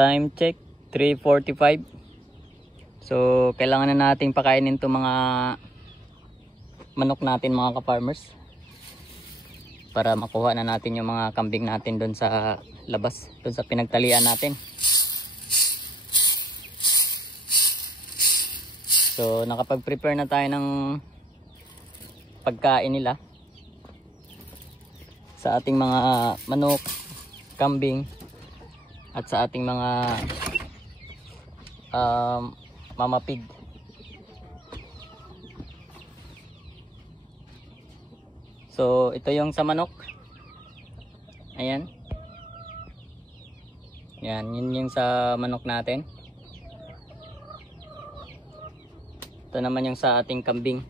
Time check 3:45. So kailangan na nating pakainin itong mga manok natin mga ka-farmers, para makuha na natin yung mga kambing natin doon sa labas, doon sa pinagtalian natin. So nakapag-prepare na tayo ng pagkain nila sa ating mga manok, kambing, at sa ating mga mama pig. So ito yung sa manok. Ayan. Yan, yun yung sa manok natin. Ito naman yung sa ating kambing.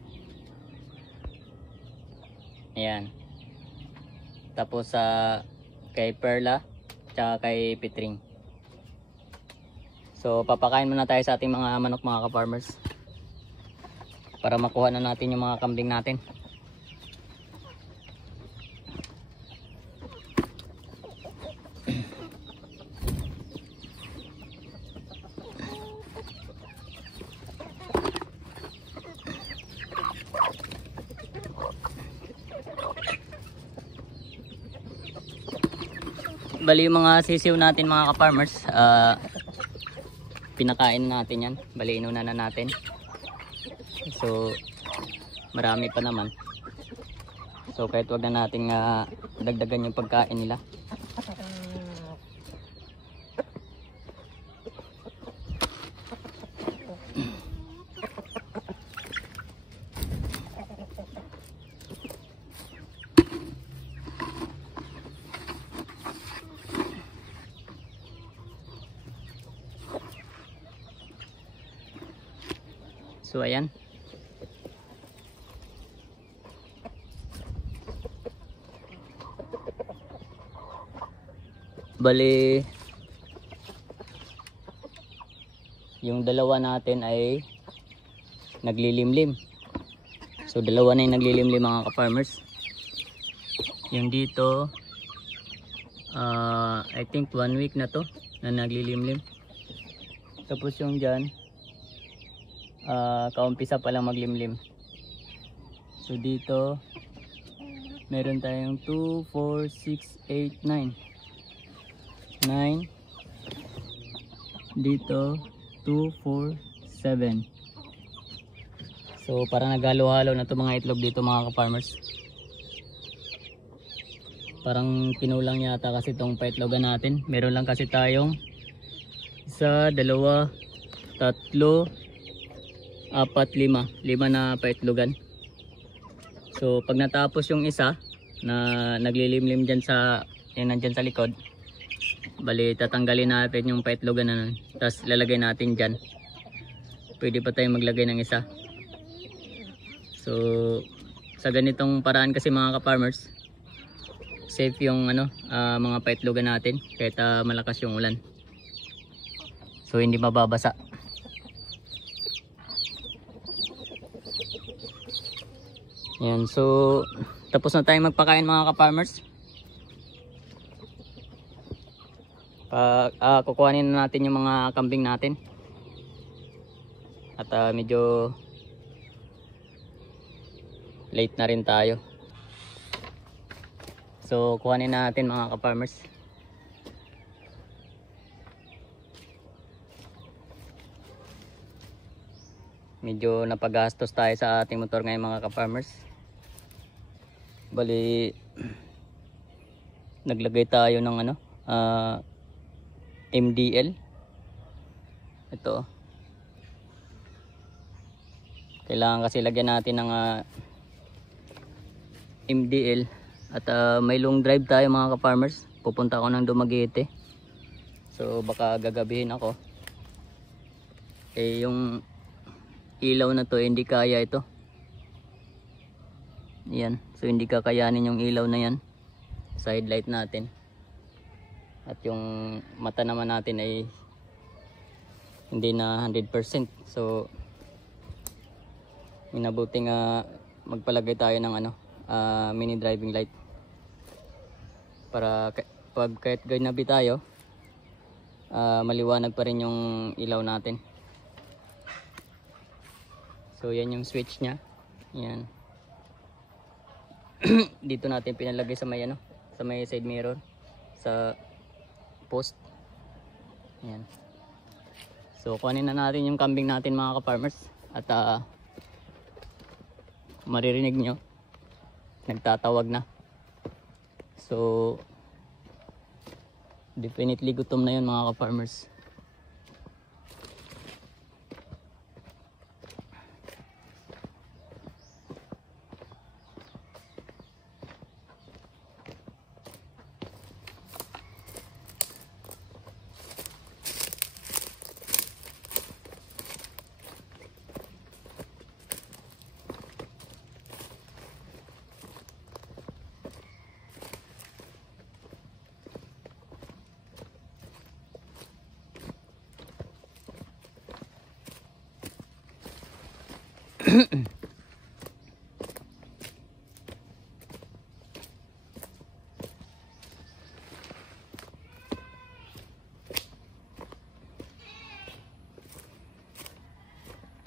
Ayan. Tapos sa kay Perla tsaka kay Pitring. So papakain muna tayo sa ating mga manok mga ka-farmers, para makuha na natin yung mga kambing natin. Bali yung mga sisiw natin mga ka-farmers, pinakain natin yan. Bali inuna na natin. So marami pa naman. So kahit wag na natin dagdagan yung pagkain nila. So ayan. Bali yung dalawa natin ay naglilimlim. So dalawa na yung naglilimlim mga ka-farmers. Yung dito I think 1 week na to na naglilimlim. Tapos yung dyan kaumpisa pa lang maglimlim. So dito meron tayong 2, 4, 6, 8, 9. Dito 2, 4, 7. So parang naghalo-halo na to mga itlog dito mga ka-farmers. Parang pinulang yata kasi itong paitlogan natin. Meron lang kasi tayong 1, 2, 3, 4, 5 na paitlogan. So pag natapos yung isa na naglilimlim dyan sa nandyan sa likod, bali tatanggalin natin yung paitlogan na nun, tapos lalagay natin dyan. Pwede pa tayong maglagay ng isa. So sa ganitong paraan kasi mga ka-farmers, safe yung mga paitlogan natin kahit malakas yung ulan. So hindi mababasa. Yan, so tapos na tayong magpakain mga ka-farmers. Kukuhanin na natin yung mga kambing natin. At medyo late na rin tayo. So kuhanin natin mga ka-farmers. Medyo napagastos tayo sa ating motor ngayon mga ka-farmers. Bali naglagay tayo ng MDL. Ito. Kailangan kasi lagyan natin ng MDL. At may long drive tayo mga ka-farmers. Pupunta ako ng Dumaguete. So baka gagabihin ako. Yung ilaw na to hindi kaya ito. Yan. So hindi kakayanin yung ilaw na yan. Side light natin. At yung mata naman natin ay hindi na 100%. So minabuting magpalagay tayo ng mini driving light, para pag kahit ganabi tayo maliwanag pa rin yung ilaw natin. So yan yung switch nya. Yan. Dito natin pinalagay sa may sa may side mirror sa post. Yan. So kunin na natin yung kambing natin mga ka-farmers at maririnig nyo nagtatawag na. So definitely gutom na yun mga ka-farmers.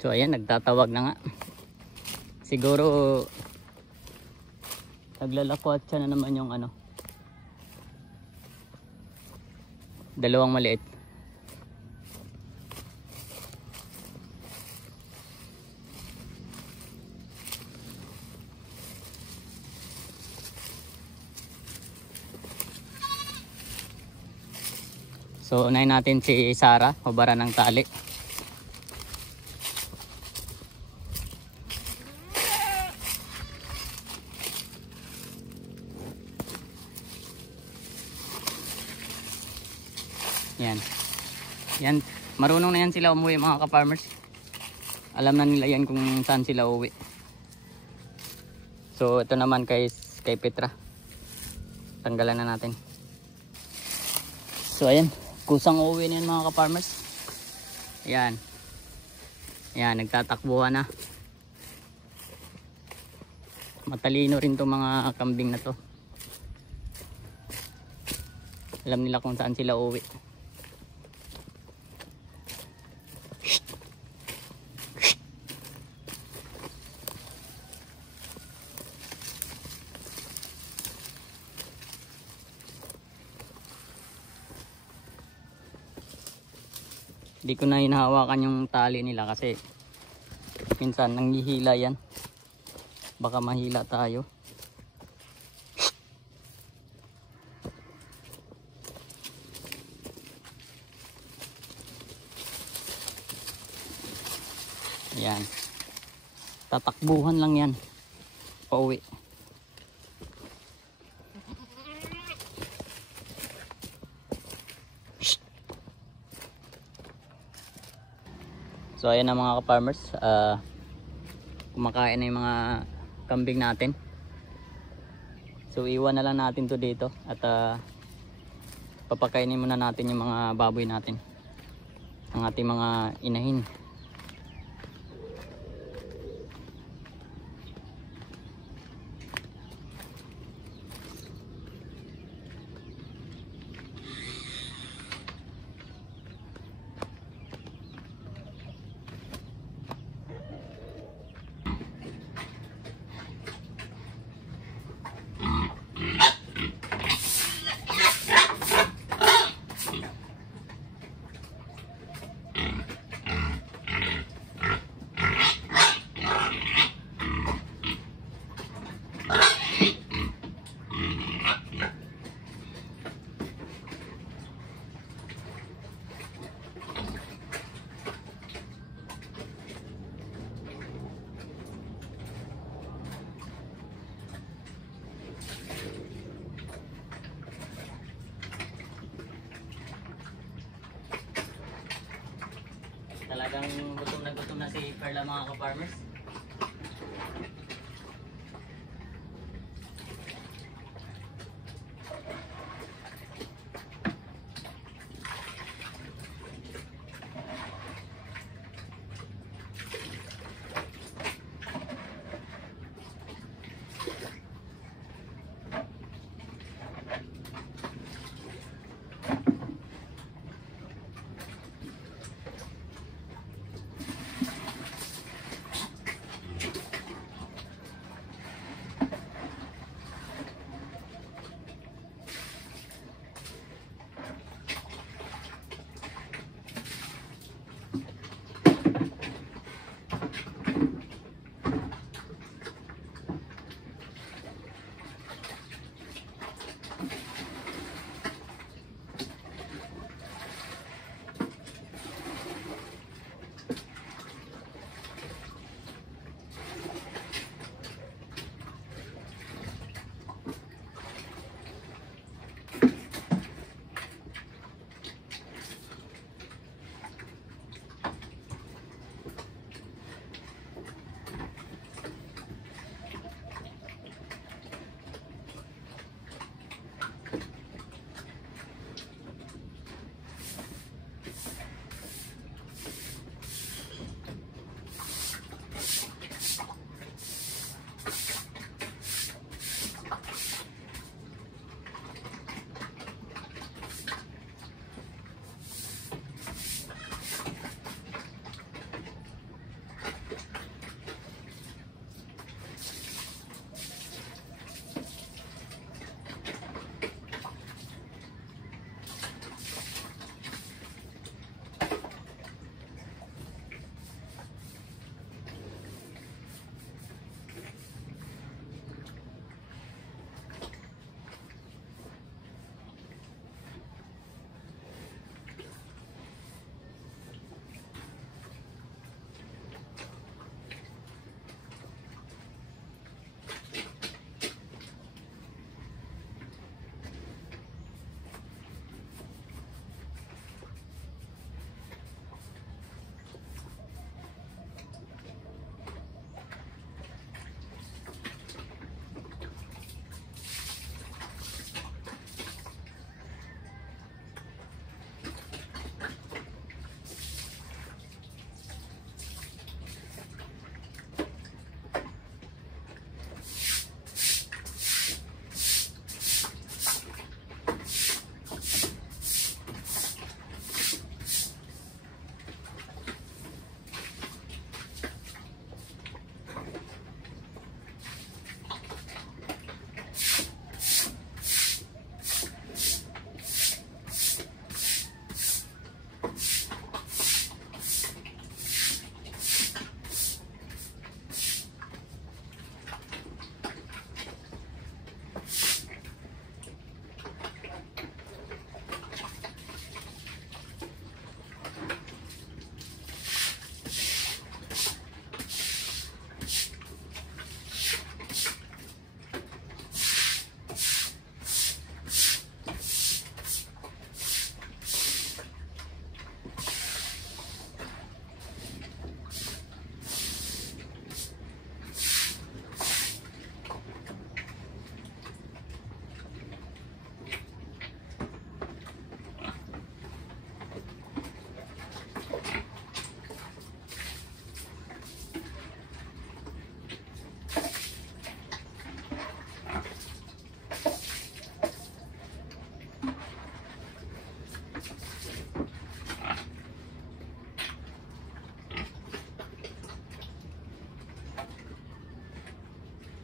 So ayan, nagtatawag na nga. Siguro naglalakwat siya na naman yung dalawang maliit. So unahin natin si Sarah, hubaran ng tali. Yan. Yan, marunong na yan sila umuwi mga ka-farmers. Alam na nila yan kung saan sila uwi. So ito naman kay Petra. Tanggalan na natin. So ayan, kusang uuwi na yan mga ka-farmers. Yan. Yan, nagtatakbuhan na. Matalino rin to mga kambing na to. Alam nila kung saan sila uwi. Hindi ko na hinahawakan yung tali nila kasi minsan nanghihila yan. Baka mahila tayo. Yan. Tatakbuhan lang yan. Pauwi. So ayan na mga ka-farmers, kumakain na yung mga kambing natin. So iwan na lang natin to dito at papakainin muna natin yung mga baboy natin, ang ating mga inahin. Talagang gutom na si Perla mga ka-farmers.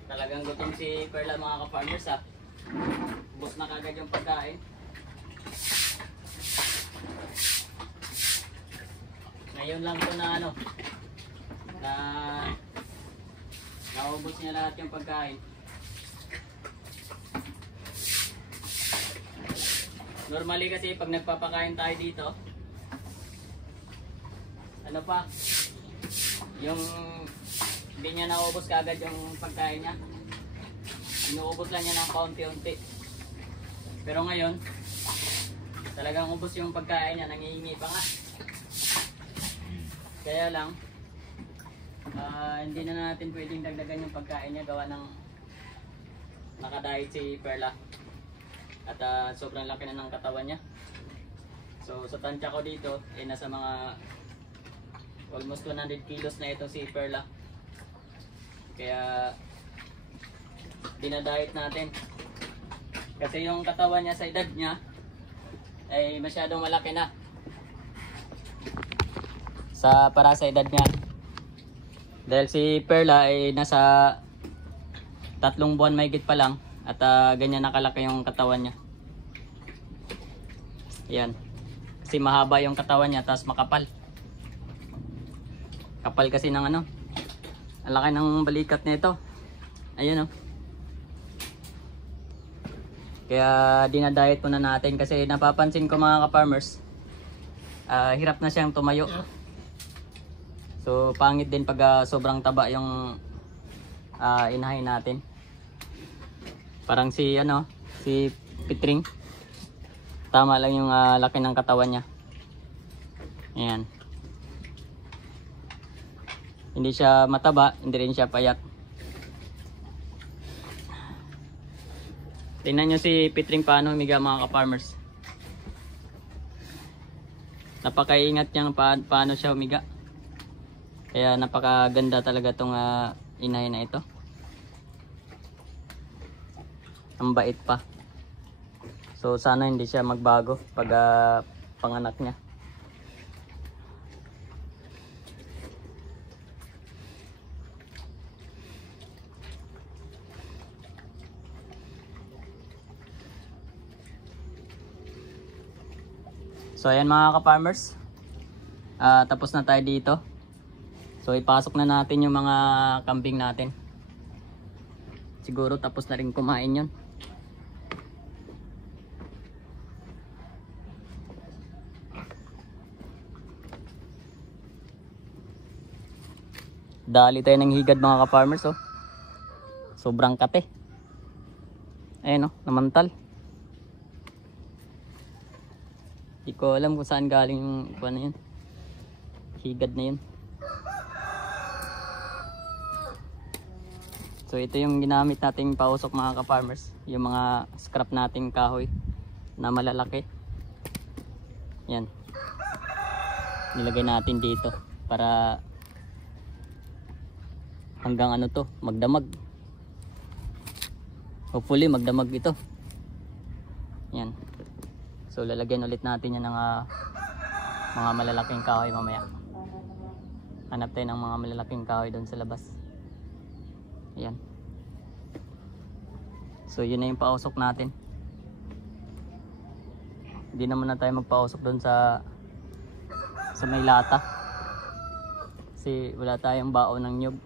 Talagang gutom si Perla mga ka-farmers ha. Ubos na kagad yung pagkain. Ngayon lang to na ano, na naubos niya lahat yung pagkain. Normally kasi pag nagpapakain tayo dito, ano pa, yung hindi niya naubos kagad yung pagkain niya. Inuubos lang niya ng kaunti-unti. Pero ngayon, talagang ubos yung pagkain niya, nangihingi pa nga. Kaya lang, hindi na natin pwedeng dagdagan yung pagkain niya gawa ng nakadiet si Perla. At sobrang laki na ng katawan niya. So sa tansya ko dito, nasa mga almost 100 kilos na ito si Perla. Kaya dinadiet natin. Kasi yung katawan niya sa edad niya ay masyadong malaki na. Para sa edad niya. Dahil si Perla ay nasa 3 buwan mahigit pa lang at ganyan nakalaki yung katawan niya. Yan. Kasi mahaba yung katawan niya tapos makapal. Kapal kasi ng ano. Ang laki ng balikat nito. Ayun oh. Kaya dinadiet muna natin kasi napapansin ko mga ka-farmers, hirap na siyang tumayo. So pangit din pag sobrang taba yung inahin natin. Parang si Pitring. Tama lang yung laki ng katawan niya. Ayan. Hindi siya mataba, hindi rin siya payat. Tingnan nyo si Pitring paano humiga mga ka-farmers. Napakaingat niya paano siya humiga. Kaya napakaganda talaga tong inahin na ito. Ang bait pa. So sana hindi siya magbago pag panganak niya. So ayan mga ka-farmers, tapos na tayo dito. So ipasok na natin yung mga kambing natin. Siguro tapos na rin kumain yun. Dali tayo ng higad mga ka-farmers, oh. Sobrang kate. Ayan, oh, namantal. Hindi ko alam kung saan galing yung na yun. Higad na yun. So ito yung ginamit nating pausok mga ka-farmers. Yung mga scrap nating kahoy na malalaki. Yan. Nilagay natin dito para hanggang ano to, magdamag. Hopefully magdamag ito. Yan. So lalagyan ulit natin yan ng mga malalaking kahoy mamaya. Hanap tayo ng mga malalaking kahoy doon sa labas. Ayan. So yun na yung pausok natin. Hindi naman na tayo magpausok doon sa may lata. Kasi wala tayong baon ng nyug.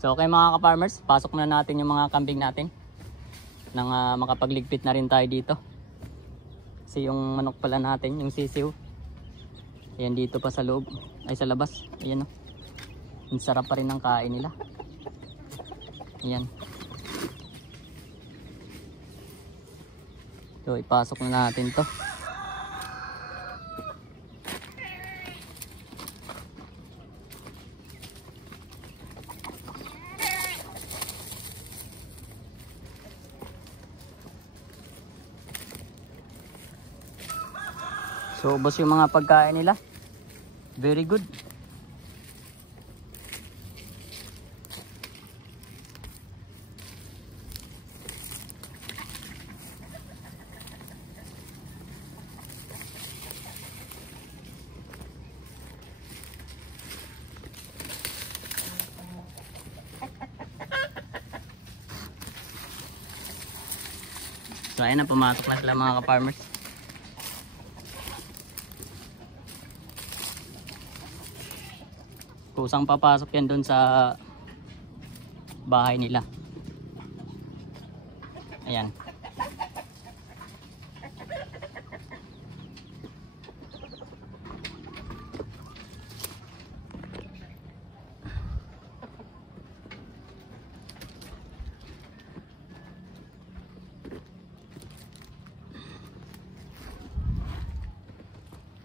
So okay mga ka-farmers, pasok na natin yung mga kambing natin. Nang makapagligpit na rin tayo dito. Kasi yung manok pala natin, yung sisiw. Ayan dito pa sa loob, ay sa labas. Ayan, oh. Ang sarap pa rin ng kain nila. Ayan. So ipasok na natin to. So ubos yung mga pagkain nila. Very good. So ayan na, pumatok na sila mga ka-farmers. Kusang papasok yan dun sa bahay nila. Ayan.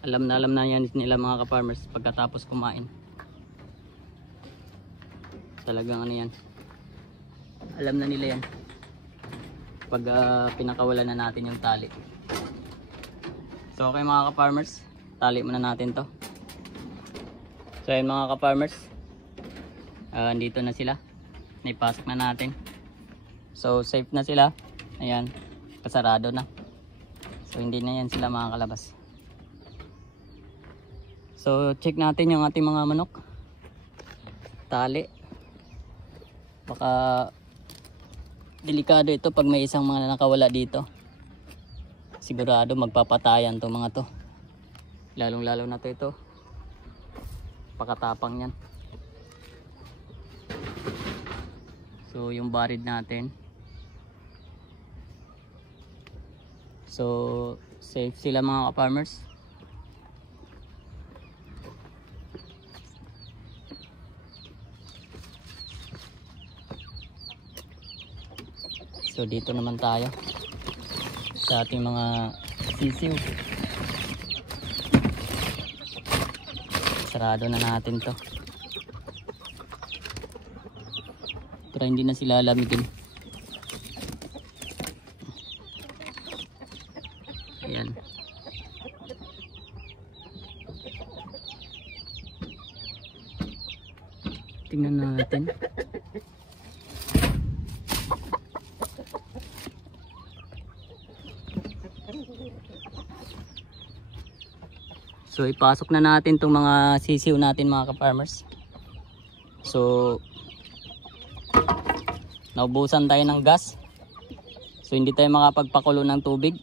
Alam na yan nila mga ka-farmers pagkatapos kumain. Talagang ano yan, alam na nila yan pag pinakawalan na natin yung tali. So okay mga ka-farmers, tali muna natin to. So ayun mga ka-farmers, andito na sila, naipasok na natin. So safe na sila. Ayan, kasarado na. So hindi na yan sila makakalabas. So check natin yung ating mga manok. Tali, baka delikado ito pag may isang mga nakawala dito. Sigurado magpapatayan to mga to. Lalong lalo na to ito. Pakatapang yan. So yung barid natin. So safe sila mga ka-farmers. So dito naman tayo sa ating mga sisiw. Sarado na natin to para hindi na sila lamigin. Ayan. Tingnan natin. So ipasok na natin itong mga sisiw natin mga ka-farmers. So naubusan tayo ng gas. So hindi tayo makapagpakulo ng tubig.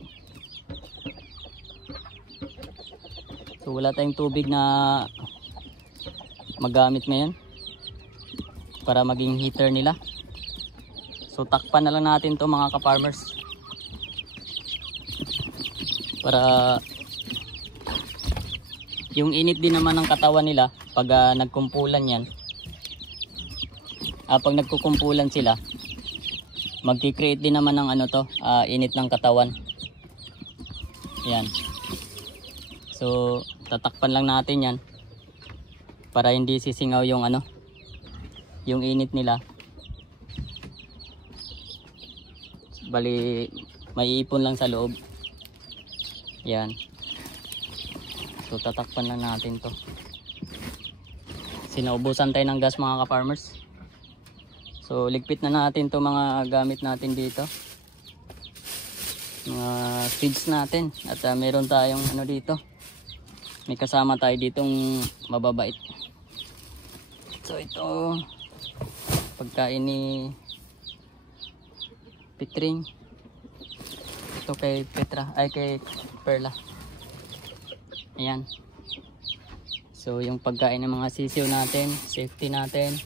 So wala tayong tubig na magamit ngayon para maging heater nila. So takpan na lang natin to mga ka-farmers, para yung init din naman ng katawan nila pag nagkumpulan yan. Pag nagkukumpulan sila, magki-create din naman ng init ng katawan. Yan. So tatakpan lang natin yan para hindi sisingaw yung yung init nila. Bali maiipon lang sa loob. Yan. So tatakpan lang natin to. Sinaubusan tayo ng gas mga ka-farmers. So ligpit na natin to mga gamit natin dito, mga feeds natin. At meron tayong dito, may kasama tayo ditong mababait. So ito pagkain ni Pitring, ito kay Petra, ay kay Perla. Ayan. So yung pagkain ng mga sisiw natin, safety natin.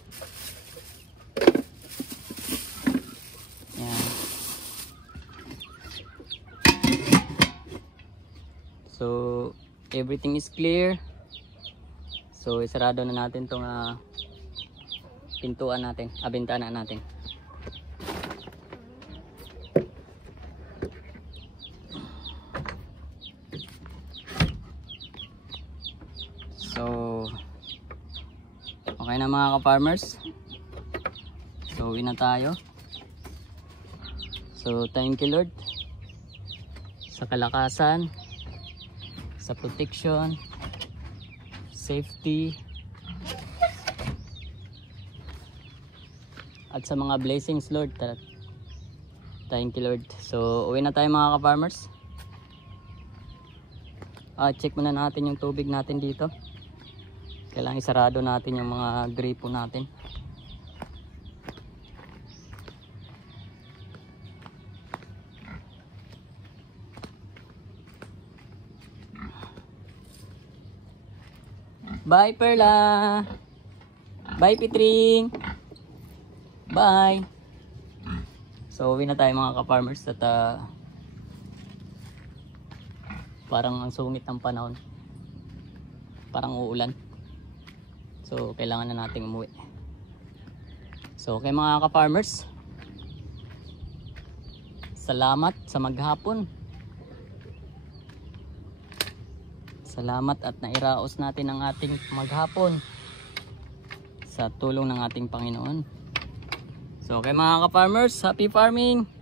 Ayan. So everything is clear. So isarado na natin tong pintuan natin, bintana natin. So okay na mga ka-farmers. So uwi na tayo. So thank you Lord sa kalakasan, sa protection, safety, at sa mga blessings Lord. Thank you Lord. So uwi na tayo mga ka-farmers. Check muna natin yung tubig natin dito. Kailangan isarado natin yung mga gripo natin. Bye Perla. Bye Pitring. Bye. So uwi na tayo mga ka-farmers at parang ang sungit ng panahon. Parang uulan. So kailangan na nating umuwi. So okay mga ka-farmers, salamat sa maghapon. Salamat at nairaos natin ang ating maghapon sa tulong ng ating Panginoon. So okay mga ka-farmers, happy farming!